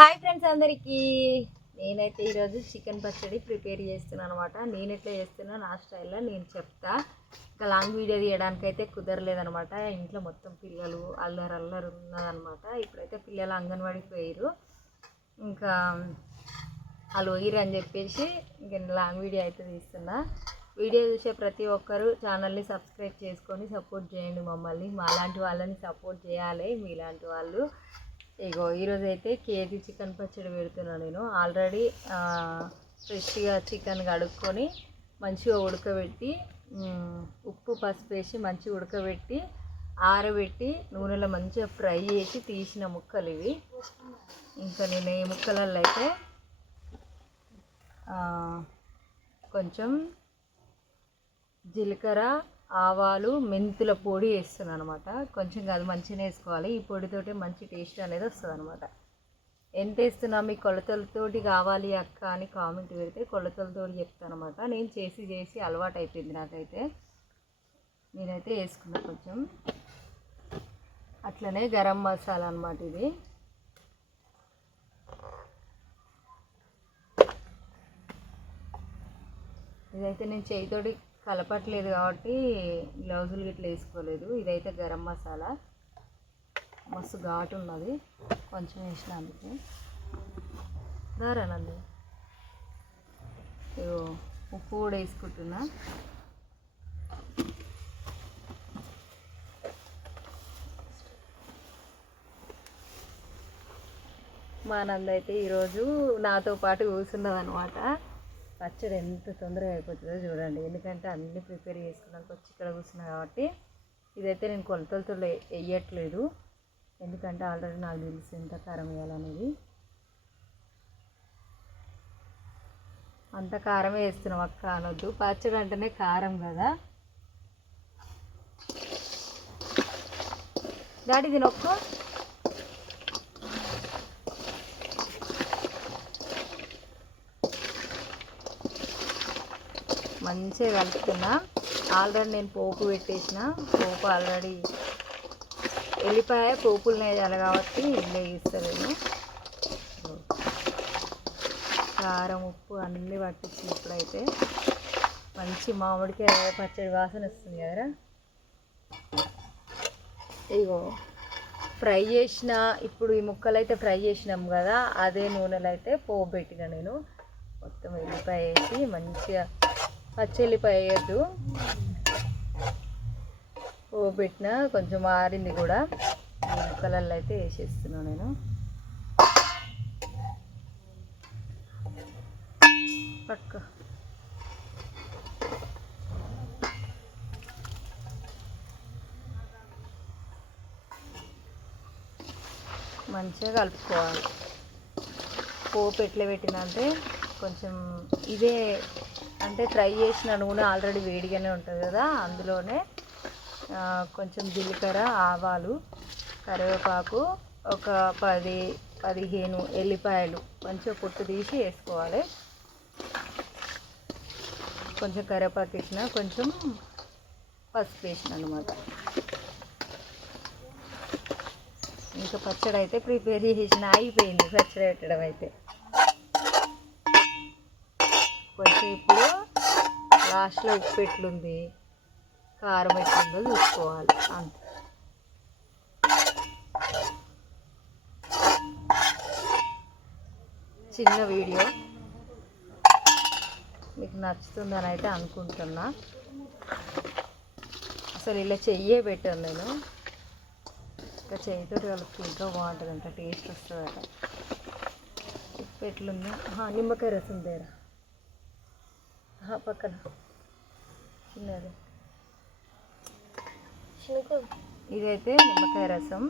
Hi friends అందరికీ నేనైతే ఈరోజు చికెన్ పచ్చడి ప్రిపేర్ చేస్తున్నాను అనమాట. నేను ఎట్లా చేస్తున్నా నా స్టైల్లో నేను చెప్తా. ఇంకా లాంగ్ వీడియో తీయడానికి అయితే కుదరలేదనమాట. ఇంట్లో మొత్తం పిల్లలు అల్లరు ఉన్నదనమాట. ఇప్పుడైతే పిల్లలు అంగన్వాడికి పోయారు. ఇంకా వాళ్ళు పోయిరు అని చెప్పేసి ఇంకా లాంగ్ వీడియో అయితే తీస్తున్నా. వీడియో చూసే ప్రతి ఒక్కరు ఛానల్ని సబ్స్క్రైబ్ చేసుకొని సపోర్ట్ చేయండి. మమ్మల్ని మాలాంటి వాళ్ళని సపోర్ట్ చేయాలి. మీలాంటి వాళ్ళు ఇగో ఈరోజు అయితే కేజీ చికెన్ పచ్చడి పెడుతున్నాను. నేను ఆల్రెడీ ఫ్రెష్గా చికెన్ కడుక్కొని మంచిగా ఉడకబెట్టి ఉప్పు పసుపు వేసి మంచిగా ఉడకబెట్టి ఆరబెట్టి నూనెలో మంచిగా ఫ్రై చేసి తీసిన ముక్కలు ఇవి. ఇంకా నేను ఈ ముక్కలలో అయితే కొంచెం జీలకర్ర ఆవాలు మెంతుల పొడి వేస్తున్నాను అనమాట. కొంచెం కాదు మంచిగా వేసుకోవాలి. ఈ పొడితోటి మంచి టేస్ట్ అనేది వస్తుంది అనమాట. ఎంత వేస్తున్నా మీ కొలతలతోటి కావాలి అక్క అని కామెంట్ పెడితే కొలతలతోటి చెప్తాను అనమాట. నేను చేసి అలవాటు అయిపోయింది నాకైతే. నేనైతే వేసుకున్నా కొంచెం. అట్లనే గరం మసాలా అనమాట ఇది. ఇదైతే నేను చేయితోటి కలపట్లేదు కాబట్టి గ్లౌజులు గిట్లా వేసుకోలేదు. ఇదైతే గరం మసాలా మస్తు ఘాటు ఉన్నది. కొంచెం వేసిన అందుకే దారానండి. ఉప్పు కూడా వేసుకుంటున్నా. మా నందైతే ఈరోజు నాతో పాటు కూర్చున్నదనమాట. పచ్చడి ఎంత తొందరగా అయిపోతుందో చూడండి. ఎందుకంటే అన్నీ ప్రిపేర్ చేసుకున్నాక వచ్చి ఇక్కడ కూర్చున్నా కాబట్టి. ఇదైతే నేను కొలతలతో వేయట్లేదు, ఎందుకంటే ఆల్రెడీ నాకు తెలుసు ఎంత కారం వేయాలనేది. అంత కారమే వేస్తున్నాం అక్క అనొద్దు, పచ్చడి అంటేనే కారం కదా. డాడీ తినొక్కు. మంచిగా కలుపుతున్నా. ఆల్రెడీ నేను పోపు పెట్టేసిన. పోపు ఆల్రెడీ ఎల్లిపాయ పోపులు వేయాలి కాబట్టి ఇల్లే ఇస్తలేను. కారం ఉప్పు అన్నీ పట్టించి ఇప్పుడైతే మంచి మామిడికాయ పచ్చడి వాసన వస్తుంది కదరా. ఇగో ఫ్రై చేసిన ఇప్పుడు ఈ ముక్కలు అయితే ఫ్రై చేసినాం కదా, అదే నూనెలో అయితే పోపు పెట్టిన నేను. మొత్తం ఎల్లిపాయ వేసి మంచిగా పచ్చెల్లిపాయ వేయద్దు, పోపు పెట్టిన కొంచెం ఆరింది కూడా. ఈ ముక్కలలో అయితే వేసేస్తున్నాను నేను. పక్క మంచిగా కలుపుకోవాలి. పోపు ఎట్లా పెట్టినంటే కొంచెం ఇదే అంటే ఫ్రై చేసిన నూనె ఆల్రెడీ వేడిగానే ఉంటుంది కదా, అందులోనే కొంచెం జీలకర్ర ఆవాలు కరివేపాకు ఒక 10-15 ఎల్లిపాయలు మంచిగా పొట్టు తీసి వేసుకోవాలి. కొంచెం కరివేపాకు వేసిన కొంచెం పసుపు వేసిన అనమాట. ఇంకా పచ్చడి అయితే ప్రిపేర్ చేసిన అయిపోయింది. పచ్చడి పెట్టడం అయితే కొంచెం ఇప్పుడు లాస్ట్లో ఉప్పు ఎట్లుంది కారం ఎట్లుందో చూసుకోవాలి అంతే. చిన్న వీడియో మీకు నచ్చుతుందని అయితే అనుకుంటున్నా. అసలు ఇలా చెయ్యే పెట్టాను నేను. ఇంకా చెయ్యితో కలిపి ఇంకా బాగుంటుంది, అంట టేస్ట్ వస్తుందట. ఉప్పు ఎట్లుందో నిమ్మకాయ రసం తేరా పక్కన చిన్నది. ఇదైతే నిమ్మకాయ రసం.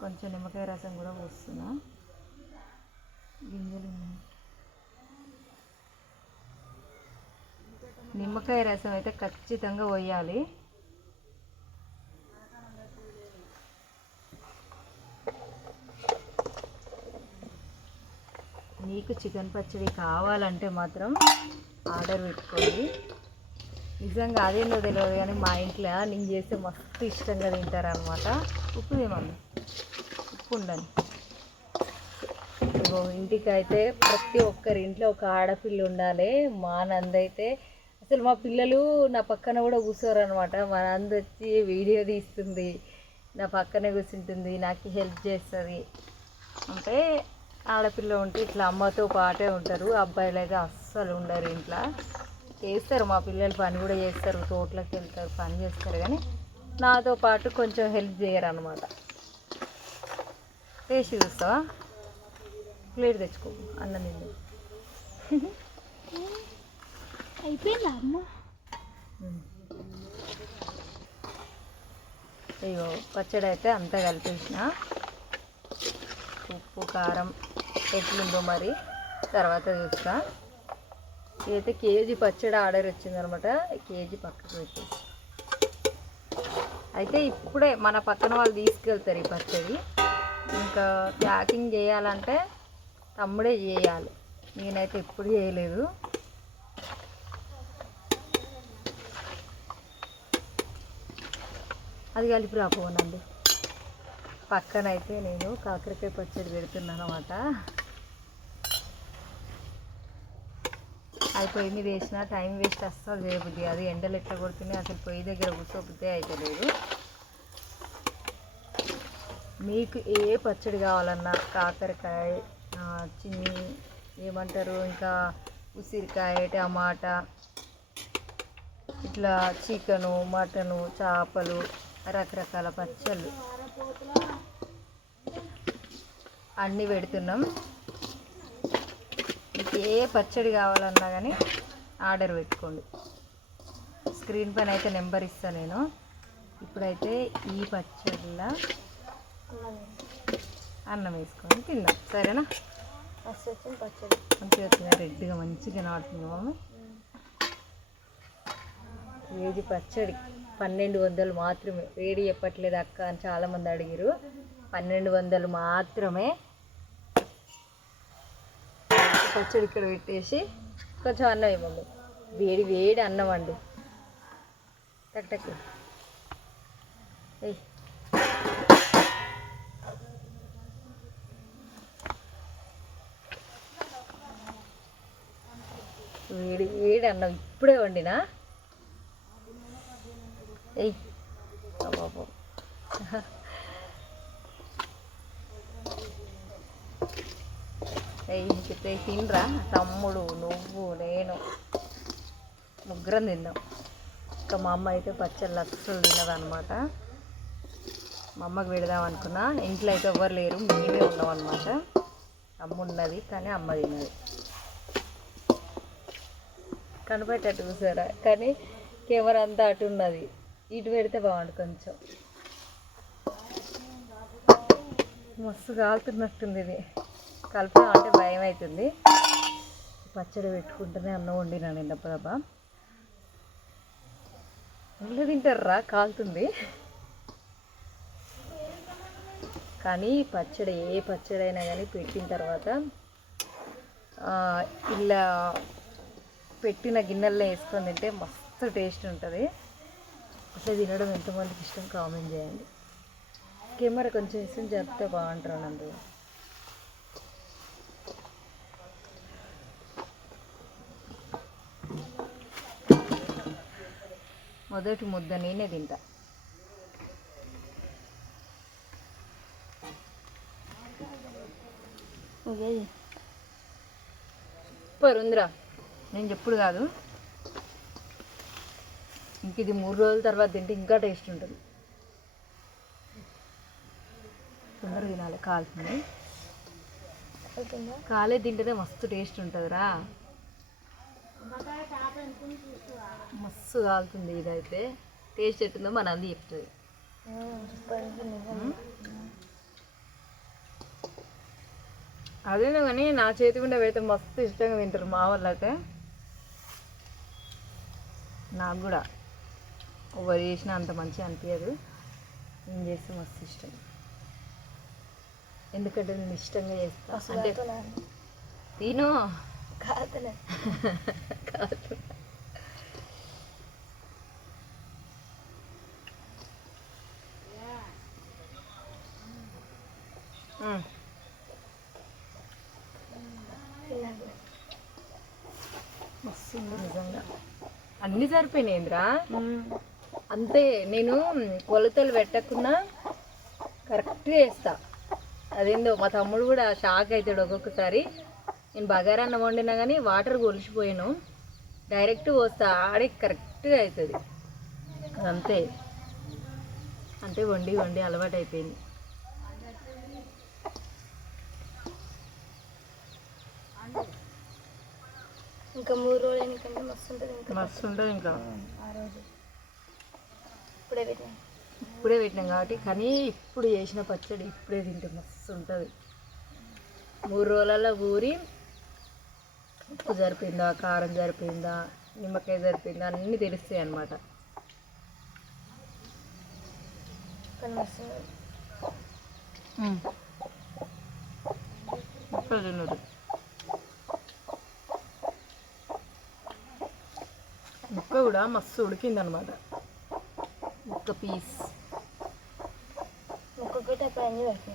కొంచెం నిమ్మకాయ రసం కూడా పోస్తున్నా. గింజలు నిమ్మకాయ రసం అయితే ఖచ్చితంగా పోయాలి. మీకు చికెన్ పచ్చడి కావాలంటే మాత్రం ఆర్డర్ పెట్టుకోండి. నిజంగా అదేందో తెలియదు కానీ మా ఇంట్లో నేను చేస్తే మస్తు ఇష్టంగా తింటారనమాట. ఉప్పు ఏమన్నా ఉప్పు ఉండని ఇంటికైతే ప్రతి ఒక్కరి ఇంట్లో ఒక ఆడపిల్ల ఉండాలి. మా నందైతే అసలు మా పిల్లలు నా పక్కన కూడా కూర్చోరు అనమాట. మా నంద వచ్చి వీడియో తీస్తుంది, నా పక్కనే కూర్చుంటుంది, నాకు హెల్ప్ చేస్తుంది. అంటే ఆడపిల్ల ఉంటే ఇట్లా అమ్మతో పాటే ఉంటారు. అబ్బాయిలు అయితే అస్సలు ఉండరు. ఇంట్లో చేస్తారు మా పిల్లలు, పని కూడా చేస్తారు, తోటలోకి వెళ్తారు, పని చేస్తారు, కానీ నాతో పాటు కొంచెం హెల్ప్ చేయరు అనమాట. టేస్ట్ చూస్తావా? ప్లేట్ తెచ్చుకో, అన్నం తింది. అయిపోయిందా అమ్మ? అయ్యో పచ్చడి అయితే అంతా కలిపేసిన. ఉప్పు కారం ఎట్లుందో మరి తర్వాత చూస్తా. ఇదైతే కేజీ పచ్చడి ఆర్డర్ వచ్చిందనమాట. కేజీ పక్కకు పెట్టేసి అయితే ఇప్పుడే మన పక్కన వాళ్ళు తీసుకెళ్తారు ఈ పచ్చడి. ఇంకా ప్యాకింగ్ చేయాలంటే తమ్ముడే చేయాలి, నేనైతే ఎప్పుడు చేయలేదు. అది కలిపి రాపోనండి. పక్కనైతే నేను కాకరకాయ పచ్చడి పెడుతున్నాను అనమాట. అది పొయ్యి మీద వేసిన టైం వేస్ట్ అస్సలు చేయబుద్ది. అది ఎండలు ఎట్లా కొడుతున్నాయి, అసలు పొయ్యి దగ్గర కూర్చోబుద్దే అయితే లేదు. మీకు ఏ పచ్చడి కావాలన్నా కాకరకాయ, చిన్ని ఏమంటారు, ఇంకా ఉసిరికాయ, టమాటా, ఇట్లా చికెను, మటను, చేపలు, రకరకాల పచ్చళ్ళు అన్నీ పెడుతున్నాం. మీకు ఏ పచ్చడి కావాలన్నా కానీ ఆర్డర్ పెట్టుకోండి. స్క్రీన్ పైన అయితే నెంబర్ ఇస్తాను నేను. ఇప్పుడైతే ఈ పచ్చడిలో అన్నం వేసుకొని తిందాం, సరేనా? ఫస్ట్ వచ్చిన పచ్చడి మంచిగా వచ్చిందా? రెడ్గా మంచిగా నాడుతుంది మమ్మీ. కేజీ పచ్చడి 1200 మాత్రమే. వేడి చెప్పట్లేదు అక్క అని చాలామంది అడిగారు. 1200 మాత్రమే. పచ్చడి ఇక్కడ పెట్టేసి కొంచెం అన్నం ఇవ్వండి. వేడి వేడి అన్నం అండి. టక్ టక్ వేడి వేడి అన్నం ఇప్పుడే వండినా. ఏయ్ బాబు ఇంకే తినరా తమ్ముడు, నువ్వు, నేను ముగ్గురం తిన్నాం. ఇంకా మా అమ్మ అయితే పచ్చళ్ళు అస్సలు తినదనమాట. మా అమ్మకి పెడదాం అనుకున్నా, ఇంట్లో అయితే ఎవ్వరు లేరు, మేమే ఉన్నాం అనమాట. అమ్మ ఉన్నది కానీ అమ్మ తిన్నది. కనపడేటట్టు చూసారా, కానీ కెమెరా అంతా అటు ఉన్నది, ఇటు పెడితే బాగుండు. కొంచెం మస్తు కాలుతున్నట్టుంది. ఇది కలపడం అంటే భయం అవుతుంది. పచ్చడి పెట్టుకుంటేనే అన్నం వండినా నేను దబ్బా. ఇల్లు తింటారా, కాలుతుంది. కానీ పచ్చడి ఏ పచ్చడి అయినా కానీ పెట్టిన తర్వాత ఇలా పెట్టిన గిన్నెల్లో వేసుకొని తింటే మస్తు టేస్ట్ ఉంటుంది. అట్లా తినడం ఎంతమందికి ఇష్టం కామెంట్ చేయండి. కెమెరా కొంచెం ఇష్టం చెప్తే బాగుంటారు నందు. మొదటి ముద్ద నేనే తింటా. సూపర్ ఉందిరా, నేను చెప్పుడు కాదు. ఇంక ఇది 3 రోజుల తర్వాత తింటే ఇంకా టేస్ట్ ఉంటుంది. తొందరగా తినాలి, కాలుతుంది. కాలే తింటేనే మస్తు టేస్ట్ ఉంటుందిరా. మస్తు కాలుతుంది. ఇదైతే టేస్ట్ ఎట్టుందో మన అంది చెప్తుంది. అదేనా కానీ నా చేతి గుండా పెడితే మస్తు ఇష్టంగా తింటారు మా వాళ్ళు అయితే. నాకు కూడా ఎవరు చేసినా అంత మంచిగా అనిపించదు, నేను చేస్తే మస్తు ఇష్టం. ఎందుకంటే నేను ఇష్టంగా చేస్తా. అంటే తిను కాదు. నిజంగా అన్నీ సరిపోయినాయిరా. అంతే, నేను కొలతలు పెట్టకున్నా కరెక్ట్గా వేస్తా. అదేందో మా తమ్ముడు కూడా షాక్ అవుతాడు ఒక్కొక్కసారి. నేను బగారా అన్నం వండినా కానీ వాటర్ కొలిసిపోయాను, డైరెక్ట్ పోస్తా, ఆడే కరెక్ట్గా అవుతుంది. అంతే, అంటే వండి వండి అలవాటు అయిపోయింది. ఇంకా 3 రోజులు ఎందుకంటే మస్తు ఉంటుంది. ఇంకా మస్తు ఉంటుంది. ఇంకా ఆ రోజు ఇప్పుడే పెట్టినాం కాబట్టి, కానీ ఇప్పుడు చేసిన పచ్చడి ఇప్పుడే తింటే మస్తు ఉంటుంది. 3 రోజులలో ఊరి ఉప్పు సరిపోయిందా, కారం సరిపోయిందా, నిమ్మకాయ సరిపోయిందా అన్నీ తెలుస్తాయి అన్నమాట. కానీ మస్తు ముక్క తిన్నది. ముక్క కూడా మస్తు ఉడికిందనమాట. ముక్క పీస్ ఒక్కొక్కటి అప్పుడు అన్నీ పెట్టినా.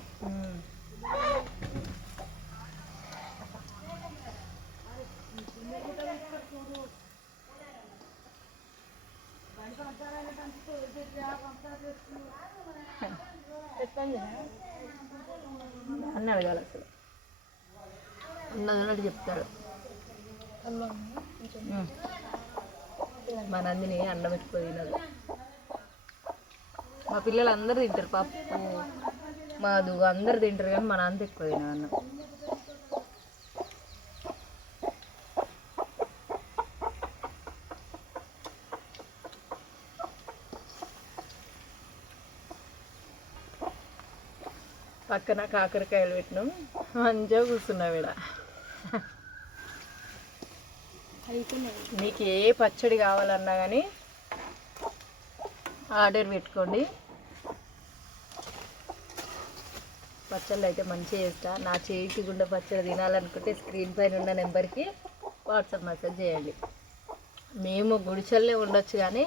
అన్నీ అడగాలి అసలు, ఉన్నది చెప్తాడు. మా నందిని అన్నం ఎక్కువ తినదు. మా పిల్లలు అందరూ తింటారు, పప్పు మాదు అందరు తింటారు, కానీ మా నాన్న ఎక్కువ తినదు అన్నం. పక్కన కాకరకాయలు పెట్టినాం, మంచిగా కూర్చున్నాం ఈడ. మీకు ఏ పచ్చడి కావాలన్నా కానీ ఆర్డర్ పెట్టుకోండి. పచ్చళ్ళు అయితే మంచిగా చేస్తా. నా చేతి గుండె పచ్చడి తినాలనుకుంటే స్క్రీన్ పైన ఉన్న నెంబర్కి వాట్సాప్ మెసేజ్ చేయండి. మేము గుడిసెల్లే ఉండొచ్చు కానీ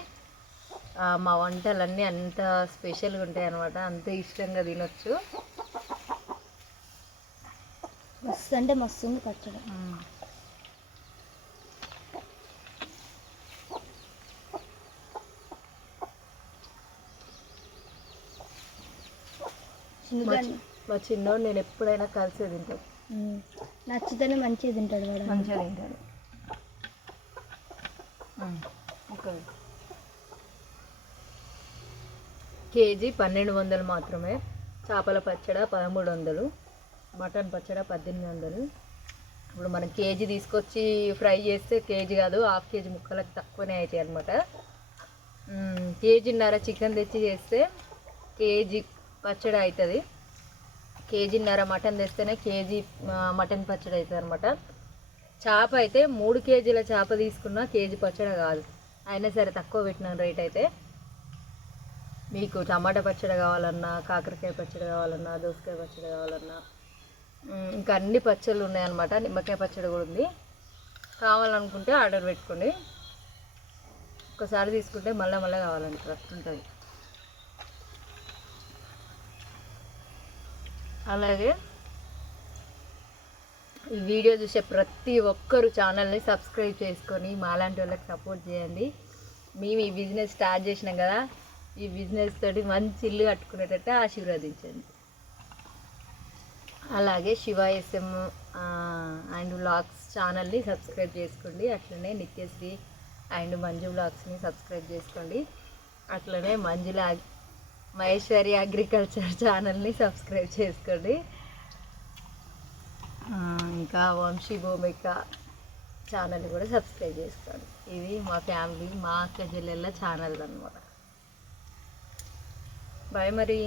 మా వంటలన్నీ అంత స్పెషల్గా ఉంటాయి అన్నమాట, అంత ఇష్టంగా తినొచ్చు. మస్తు అంటే మస్తు ఉంది పచ్చడి. మా చిన్నోడు నేను ఎప్పుడైనా కలిసే తింటాడు, నచ్చితేనే మంచిగా తింటాడు వాడు. మంచిగా తింటాడు. కేజీ 1200 మాత్రమే. చేపల పచ్చడి 1300, మటన్ పచ్చడి 1800. ఇప్పుడు మనం కేజీ తీసుకొచ్చి ఫ్రై చేస్తే కేజీ కాదు, హాఫ్ కేజీ ముక్కలకు తక్కువనే అవుతాయి అనమాట. కేజీన్నర చికెన్ తెచ్చి చేస్తే కేజీ పచ్చడి అవుతుంది. కేజీన్నర మటన్ తెస్తేనే కేజీ మటన్ పచ్చడి అవుతుంది అనమాట. చేప అయితే 3 కేజీల చేప తీసుకున్నా కేజీ పచ్చడి కాదు, అయినా సరే తక్కువ పెట్టిన రేట్ అయితే. మీకు టమాటా పచ్చడి కావాలన్నా, కాకరకాయ పచ్చడి కావాలన్నా, దోసకాయ పచ్చడి కావాలన్నా, ఇంకా అన్ని పచ్చళ్ళు ఉన్నాయన్నమాట. నిమ్మకాయ పచ్చడి కూడా ఉంది. కావాలనుకుంటే ఆర్డర్ పెట్టుకోండి. ఒకసారి తీసుకుంటే మళ్ళీ కావాలంటారు, అట్లుంటుంది. అలాగే ఈ వీడియో చూసే ప్రతి ఒక్కరు ఛానల్ని సబ్స్క్రైబ్ చేసుకొని మాలాంటి వాళ్ళకి సపోర్ట్ చేయండి. మేము ఈ బిజినెస్ స్టార్ట్ చేసినాం కదా, ఈ బిజినెస్ తోటి మంచి ఇల్లు కట్టుకునేటట్టు ఆశీర్వదించండి. అలాగే శివ ఎస్ఎం అండ్ వ్లాగ్స్ ఛానల్ని సబ్స్క్రైబ్ చేసుకోండి. అట్లనే నిత్యశ్రీ అండ్ మంజు వ్లాగ్స్ని సబ్స్క్రైబ్ చేసుకోండి. అట్లనే మహేశ్వరి అగ్రికల్చర్ ఛానల్ని సబ్స్క్రైబ్ చేసుకోండి. ఇంకా వంశీ భూమిక ఛానల్ కూడా సబ్స్క్రైబ్ చేసుకోండి. ఇది మా ఫ్యామిలీ, మా అక్క చెల్లెళ్ళ ఛానల్ అన్నమాట. బాయ్ మరి.